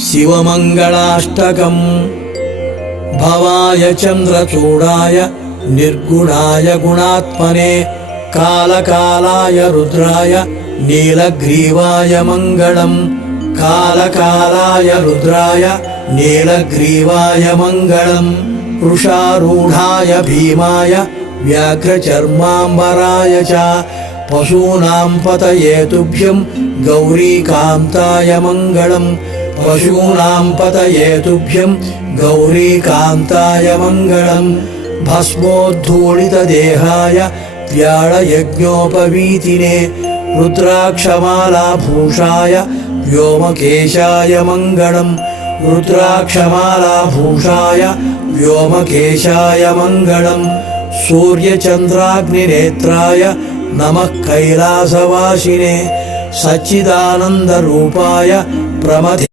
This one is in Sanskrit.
शिवमङ्गलाष्टकम्। भवाय चन्द्रचूडाय निर्गुणाय गुणात्मने कालकालाय रुद्राय नीलग्रीवाय मङ्गलम्। कालकालाय रुद्राय नीलग्रीवाय मङ्गलम्। वृषारूढाय भीमाय व्याघ्रचर्माम्बराय च पशूनां पतये तुभ्यं गौरीकान्ताय मङ्गलम्। पशूनां पतये तुभ्यं गौरीकान्ताय मङ्गलम्। भस्मोद्धूलितदेहाय व्याळयज्ञोपवीतिने रुद्राक्षमालाभूषाय व्योमकेशाय मङ्गलम्। रुद्राक्षमालाभूषाय व्योमकेशाय मङ्गलम्। सूर्यचन्द्राग्निनेत्राय नमः कैलासवासिने सच्चिदानन्दरूपाय प्रमथे